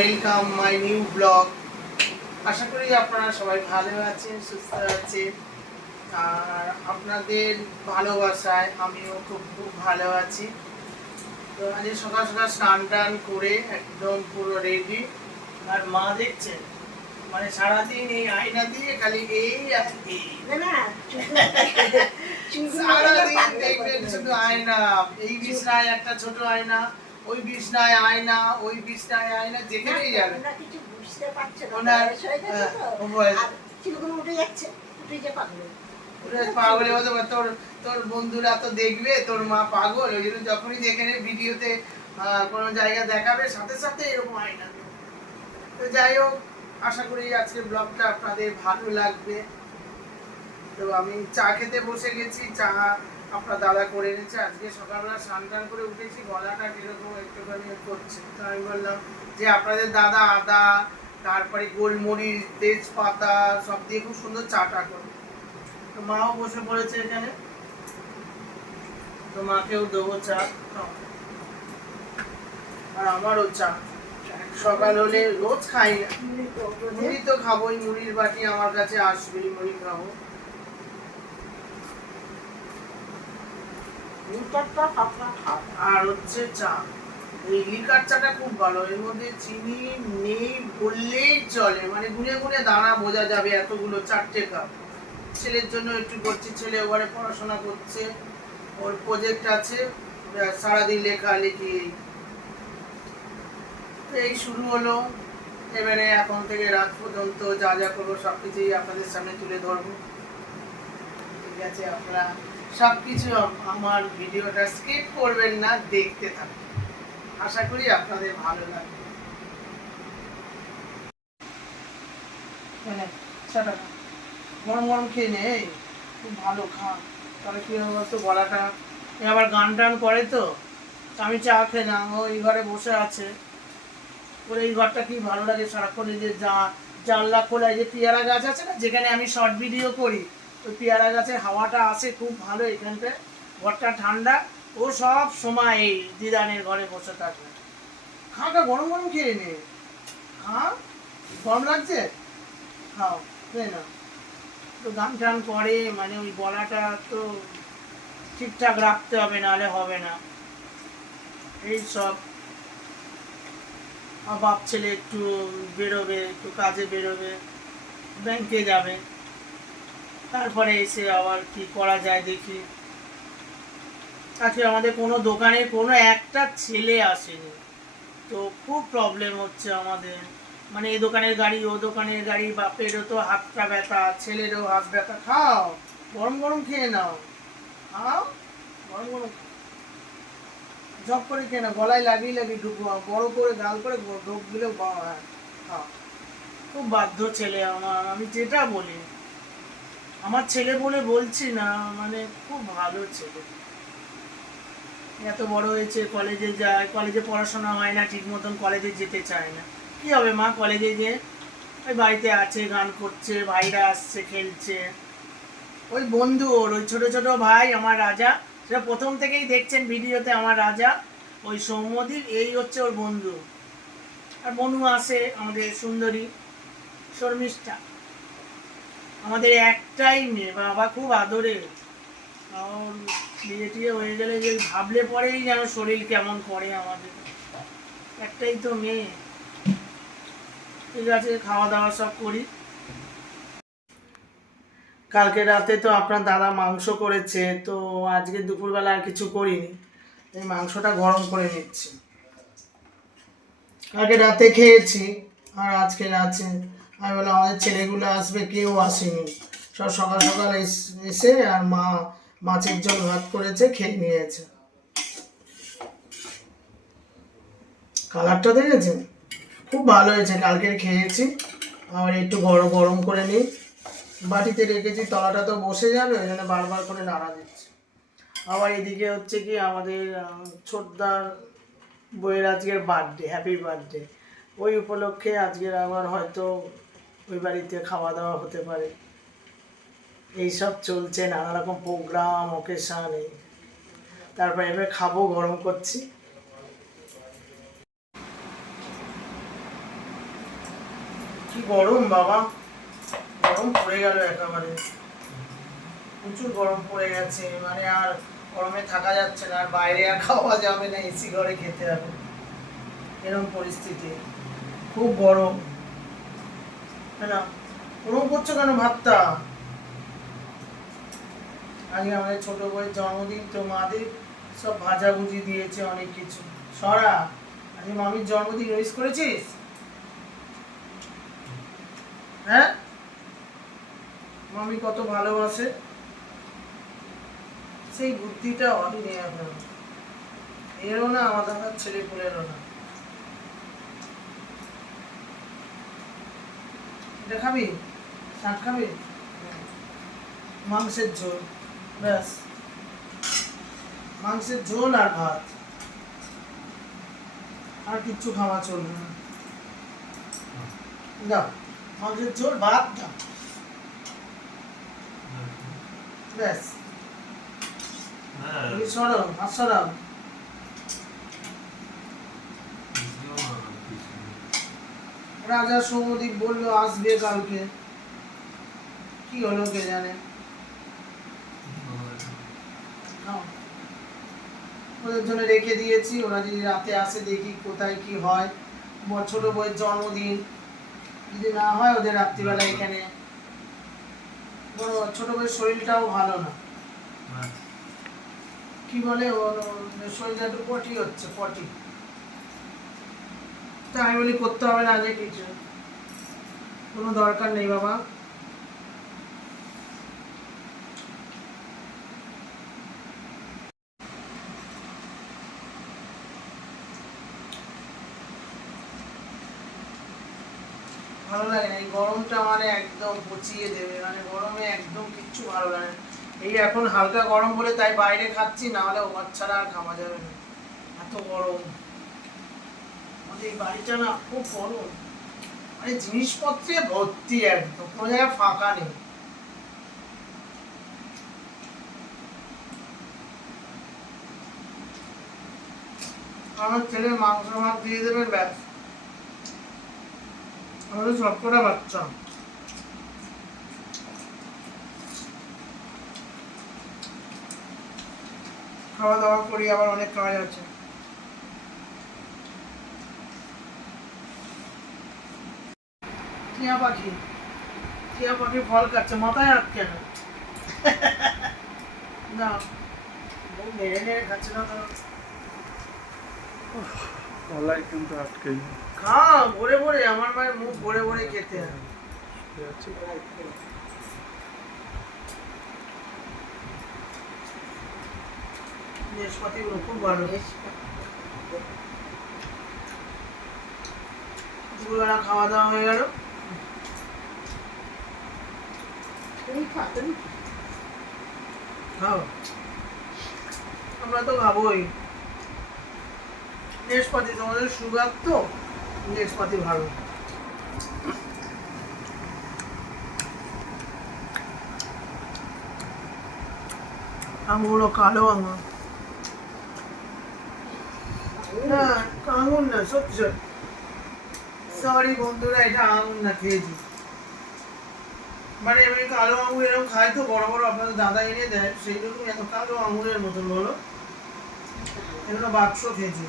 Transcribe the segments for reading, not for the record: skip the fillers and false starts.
Welcome my new blog. আশা করি আপনারা সবাই ভালো আছেন, সুস্থ আছেন, আর আপনাদের ভালোবাসায় আমিও খুব খুব ভালো আছি। তো আজ সকাল সকাল স্নান টান করে একদম পুরো রেডি। আর মা দেখছেন মানে সারাদিন এই আয়না দিয়ে খালি এই সারাদিন দেখবেন শুধু আয়না। এই বিছনায় একটা ছোট আয়না, ওই বিছনায় আয়না, ওই বিছনায় আয়না, যেখানেই যাবে কিছু বুঝতে পারছে না। ওনার চুলগুলো উঠে যাচ্ছে, উঠে যে পাগল পাগলের মতো। তোর তোর বন্ধুরা তো দেখবে তোর মা পাগল, ওই জন্য যখনই যেখানে ভিডিওতে কোনো জায়গা দেখাবে সাথে সাথে এরকম আয়না দেবে। তো যাই হোক, আশা করি আজকের ব্লগটা আপনাদের ভালো লাগবে। তো আমি চা খেতে বসে গেছি, চা আপনার দাদা করে এনেছে। আজকে সকালবেলা স্নান টান করে উঠেছি, গলাটা কিরকম একটুখানি করছে, তো আমি বললাম যে আপনাদের দাদা আদা, তারপরে গোলমরিচ, তেজপাতা সব দিয়ে খুব সুন্দর চাটা করে। তো মাও বসে পড়েছে এখানে, তো মাকেও দেবো চা, আর আমারও চা। সকাল হলে রোজ খাই না, মুড়ি তো খাবোই, মুড়ির বাটি আমার কাছে আসবেই, মুড়ি খাবো। আর হচ্ছে চা, এই লিকার চাটা খুব ভালো, এর মধ্যে চিনি নেই বললেই চলে, মানে গুনে গুনে দানা বোঝা যাবে এতগুলো, 4টে কাপ। ছেলের জন্য একটু করছি, ছেলে ওখানে পড়াশোনা করছে, ওর প্রজেক্ট আছে, সারাদিন লেখালেখি। এই শুরু হলো, এবারে এখন থেকে রাত পর্যন্ত যা যা করবো সবকিছুই আপনাদের সামনে তুলে ধরবো। ঠিক আছে, আপনারা সবকিছু আমার ভিডিওটা স্কিপ করবেন না, দেখতে থাকুন, আশা করি আপনাদের ভালো লাগবে। গরম গরম খেয়ে নে, খুব ভালো খা, তাহলে কি হবে বলতো, গলাটা আবার গান টান করে তো। আমি চা খেয়ে না, ও এই ঘরে বসে আছে, ওর এই ঘরটা কি ভালো লাগে, সারাক্ষণ এই যে জানলা খোলা, এই যে পেয়ারা গাছ আছে না, যেখানে আমি শর্ট ভিডিও করি, ওই পেয়ারা গাছের হাওয়াটা আসে খুব ভালো এখানটায়, ঘরটা ঠান্ডা। ও সব সময় এই দিদানের ঘরে বসে থাকবে। খাওয়াটা গরম গরম খেয়ে নে, খা, গরম লাগছে, খাও, তাই না? তো গান টান করে, মানে ওই গলাটা তো ঠিকঠাক রাখতে হবে, নাহলে হবে না। এই সব বাপ ছেলে একটু বেরোবে, একটু কাজে বেরোবে, ব্যাংকে যাবে, তারপরে এসে আবার কি করা যায় দেখি। আজকে আমাদের কোনো দোকানে কোনো একটা ছেলে আসেনি, তো খুব প্রবলেম হচ্ছে আমাদের, মানে এই দোকানের গাড়ি, ও দোকানের গাড়ি, বাপেরও তো হাতটা ব্যথা, ছেলেরও হাত ব্যথা। খাও, গরম গরম খেয়ে নাও, খাও, গরম গরম ঝপ করে খেয়ে নাও, গলায় লাগিয়ে লাগিয়ে ঢুকবো, বড় করে গাল করে ঢোক দিলেও খাও। খুব বাধ্য ছেলে আমার, আমি যেটা বলি, আমার ছেলে বলে বলছি না, মানে খুব ভালো ছেলে, এত বড় হয়েছে, কলেজে যায়, কলেজে পড়াশোনা হয় না ঠিক মতন, কলেজে যেতে চায় না। কি হবে মা, কলেজে গিয়ে ওই বাড়িতে আছে, গান করছে, ভাইরা আসছে, খেলছে, ওই বন্ধু ওর, ওই ছোট ছোট ভাই আমার রাজা, সেটা প্রথম থেকেই দেখছেন ভিডিওতে, আমার রাজা, ওই সৌম্যদীপ, এই হচ্ছে ওর বন্ধু। আর বনু আসে, আমাদের সুন্দরী শর্মিষ্ঠা, আমাদের একটাই মেয়ে, বাবা খুব আদরে। ওর বিয়ে টিয়ে হয়ে গেলে যে ভাবলে পরেই যেন শরীর কেমন করে আমাদের, একটাই তো মেয়ে। ঠিক আছে, খাওয়া দাওয়া সব করি। কালকে রাতে তো আপনার দাদা মাংস করেছে, তো আজকে দুপুরবেলা আর কিছু করিনি, এই মাংসটা গরম করে নিচ্ছি। কালকে রাতে খেয়েছি, আর আজকে আছে। আমি বললাম আমাদের ছেলেগুলো আসবে, কেউ আসেনি, সব সকাল সকাল এসে আর মা মাছের ঝোল ভাত করেছে, খেয়ে নিয়েছে। কালারটা দেখেছেন, খুব ভালো হয়েছে। কালকের খেয়েছি, আবার একটু গরম গরম করে নিই, বাটিতে রেখেছি, তলাটা তো বসে যাবে, ওই জন্য বারবার করে নাড়া দিচ্ছি। আবার এদিকে হচ্ছে কি, আমাদের ছোটদার বইয়ের আজকের বার্থডে, হ্যাপি বার্থডে, ওই উপলক্ষে আজকের আবার হয়তো ওই বাড়িতে খাওয়া দাওয়া হতে পারে। এইসব চলছে, নানা রকম প্রোগ্রাম, ওকেশন। তারপর এবার খাবো, গরম করছি। গরম বাবা, গরম পড়ে গেল একেবারে, প্রচুর গরম পড়ে গেছে, মানে আর গরমে থাকা যাচ্ছে না, আর বাইরে আর খাওয়া যাবে না, এসি ঘরে খেতে হবে, এরকম পরিস্থিতি, খুব গরম। হ্যাঁ না, ওরকম করছো কেন ভাতটা? আজকে আমাদের ছোট বউয়ের জন্মদিন, তো মাদের সব ভাজাভুজি দিয়েছে অনেক কিছু। সরা, আজকে মামির জন্মদিন উইশ করেছিস? হ্যাঁ, মামি কত ভালোবাসে, সেই বুদ্ধিটা হয়নি এখন, এরও না আমাদের ছেলে পুলেরও না। এটা খাবি? শাক খাবি? মাংসের ঝোল, ব্যাস, মাংসের ঝোল আর ভাত, আর কিচ্ছু খাওয়া চলবে না। দাও, মাংসের ঝোল ভাত দাও, ব্যাস। সরম, আর সরম। রাজা সৌমদীপ বললো আসবে কালকে, কি হলো কে জানে। ওদের জন্য রেখে দিয়েছি, ওরা যদি রাতে আসে দেখি কোথায় কি হয়। ছোট বউয়ের জন্মদিন, যদি না হয় ওদের রাত্রিবেলা এখানে। ছোট বউয়ের শরীরটাও ভালো না, কি বলে ওর শরীরটা একটু পটি হচ্ছে, পটি। তা আমি বলি করতে হবে না আজকে কিছু, কোনো দরকার নেই বাবা। ভালো লাগে না, এই গরমটা মানে একদম পচিয়ে দেবে, মানে গরমে একদম কিচ্ছু ভালো লাগে না। এই এখন হালকা গরম বলে তাই বাইরে খাচ্ছি, না হলে ওভার ছাড়া আর খাওয়া যাবে না, এত গরম। আমাদের এই বাড়িটা না খুব গরম, মানে জিনিসপত্রে ভর্তি, একদম কোনো জায়গায় ফাঁকা নেই। আমার ছেলে মাংস ভাত দিয়ে দেবেন, ব্যাস, আমাদের সবকটা বাচ্চা। খাওয়া দাওয়া করি, আবার অনেক কাজ আছে। টিয়া পাখি, টিয়া পাখি ফল খাচ্ছে, মাথায় হাত কেন? না, নেড়ে নেড়ে খাচ্ছে না তো। গলায় কিন্তু আটকে খা ভরে ভরে, আমার মায়ের মুখ ভরে ভরে খেতে হয়। জিনিসপাতি খুব ভালো। দুপুরবেলা খাওয়া দাওয়া হয়ে গেল। খাও, আমরা তো খাবোই। জিনিসপাতি, তোমাদের সুগার তো, জিনিসপাতি ভালো। আঙুরও কালো আঙুর, না আঙুর না, সত্যি সত্যি, সরি বন্ধুরা, এটা আঙুর না, খেয়েছি। মানে আমি কালো আঙুর এরকম খাই তো, বড় বড় আপনাদের দাদা এনে দেয়, সেই জন্য এত কালো আঙুরের মতন বলো, এগুলো বাক্স খেয়েছি।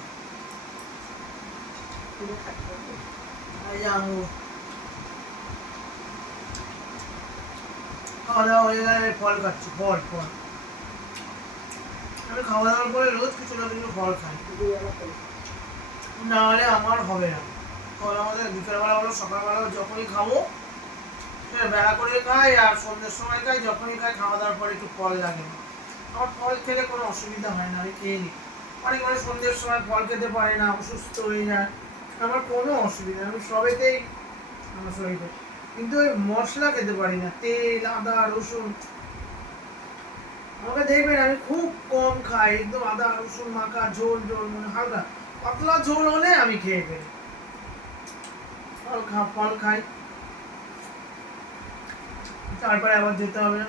এই আঙুর খাওয়া দাওয়া হয়ে গেলে ফল খাচ্ছি, ফল ফল। আমি খাওয়া দাওয়ার পরে রোজ কিছু না কিছু ফল খাই, না হলে আমার হবে না। ফল আমাদের বিকেলবেলা বলো সকালবেলা যখনই খাবো, বেলা করে খাই, আর সন্ধ্যের সময় খাই, যখনই খাই খাওয়া দাওয়ার পরে একটু ফল লাগে। আমার ফল খেলে কোনো অসুবিধা হয় না, আমি খেয়ে নিই। অনেক মানে সন্ধ্যের সময় ফল খেতে পারে না, অসুস্থ হয়ে যায়, আমার কোনো অসুবিধা নেই, আমি সবেতেই আমার শরীরে। কিন্তু ওই মশলা খেতে পারি না, তেল, আদা, রসুন। আমাকে দেখবেন আমি খুব কম খাই, একদম আদা রসুন মাখা ঝোল ঝোল, মানে হালকা পাতলা ঝোল হলে আমি খেয়ে ফেলি। ফল খাই, তারপরে আবার যেতে হবে,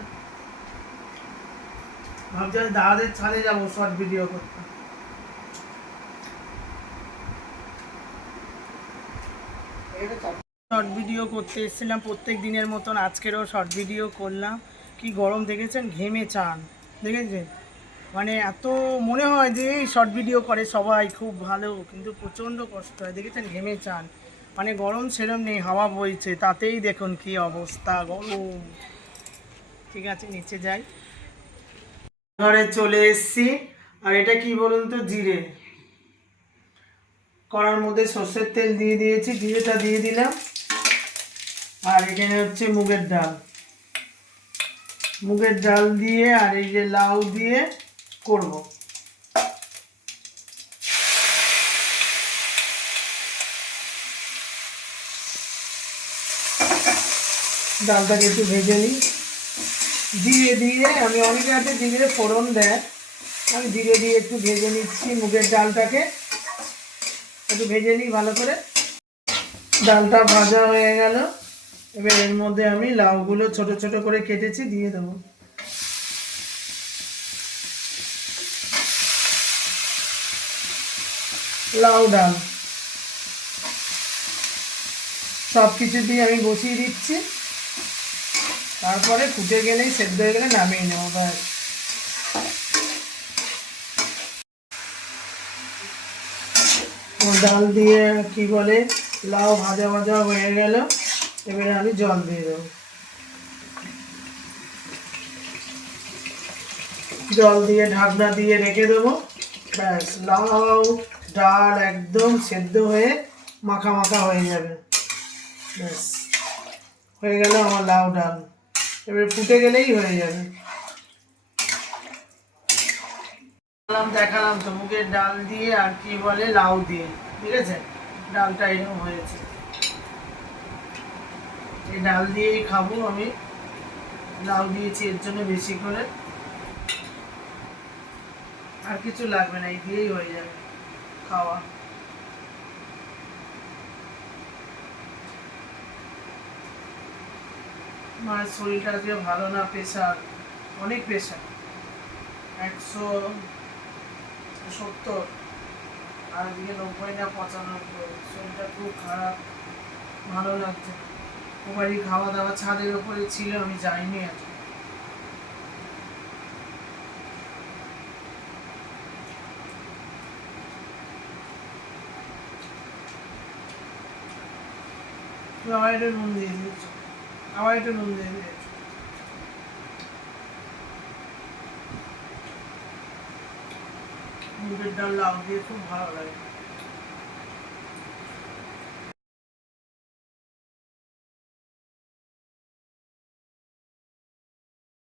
ভাবছি আজ দাদাদের ছাদে যাবো শর্ট ভিডিও করতে। শর্ট ভিডিও করতে এসেছিলাম প্রত্যেক দিনের মতন, আজকেরও শর্ট ভিডিও করলাম। কি গরম দেখেছেন, ঘেমে চান দেখেছেন, মানে এত মনে হয় যে এই শর্ট ভিডিও করে সবাই খুব ভালো, কিন্তু প্রচণ্ড কষ্ট হয় দেখেছেন, ঘেমে চান। মানে গরম সেরম নেই, হাওয়া বইছে, তাতেই দেখুন কি অবস্থা গরম। ঠিক আছে, নিচে যাই। ঘরে চলে এসেছি। আর এটা কি বলুন তো, জিরে। কড়ার মধ্যে সর্ষের তেল দিয়ে দিয়েছি, জিরেটা দিয়ে দিলাম। আর এখানে হচ্ছে মুগের ডাল, মুগের ডাল দিয়ে আর এই যে লাউ দিয়ে করব। ডালটাকে একটু ভেজে নিই জিরে দিয়ে। আমি অনেকে আছে জিরে ফোড়ন দেয়, আমি জিরে দিয়ে একটু ভেজে নিচ্ছি মুগের ডালটাকে, একটু ভেজে নিই ভালো করে। ডালটা ভাজা হয়ে গেল, এবার এর মধ্যে আমি লাউগুলো ছোট ছোট করে কেটেছি দিয়ে দেবো। লাউ ডাল সব কিছু দিয়ে আমি বসিয়ে দিচ্ছি, তারপরে ফুটে গেলেই সেদ্ধ হয়ে গেলে নামিয়ে নেবো ব্যাস। ডাল দিয়ে কি বলে লাউ ভাজা ভাজা হয়ে গেল, এবারে আমি জল দিয়ে দেবো। জল দিয়ে ঢাকনা দিয়ে রেখে দেবো, ব্যাস লাউ ডাল একদম সেদ্ধ হয়ে মাখা মাখা হয়ে যাবে। ব্যাস হয়ে গেল আমার লাউ ডাল, এবারে ফুটে গেলেই হয়ে যাবে। দেখালাম তো মুগের ডাল দিয়ে আর কি বলে লাউ দিয়ে, ঠিক আছে, ডালটা এরকম হয়েছে। এই ডাল দিয়েই খাবো আমি, লাউ দিয়েছি এর জন্য বেশি করে, আর কিছু লাগবে না, এই দিয়েই হয়ে যাবে খাওয়া। মায়ের শরীরটা আজকে ভালো না, প্রেশার, অনেক প্রেশার, 170, আর আজকে 90 না 95, শরীরটা খুব খারাপ, ভালো লাগছে না। ওবারই খাওয়া দাওয়া ছাদের ওপরে ছিল, আমি যাইনি আজকে। আবার একটু নুন দিয়ে দিয়েছো, আবার একটু নুন দিয়ে দিয়েছো। মুগের ডাল লাউ দিয়ে খুব ভালো লাগে।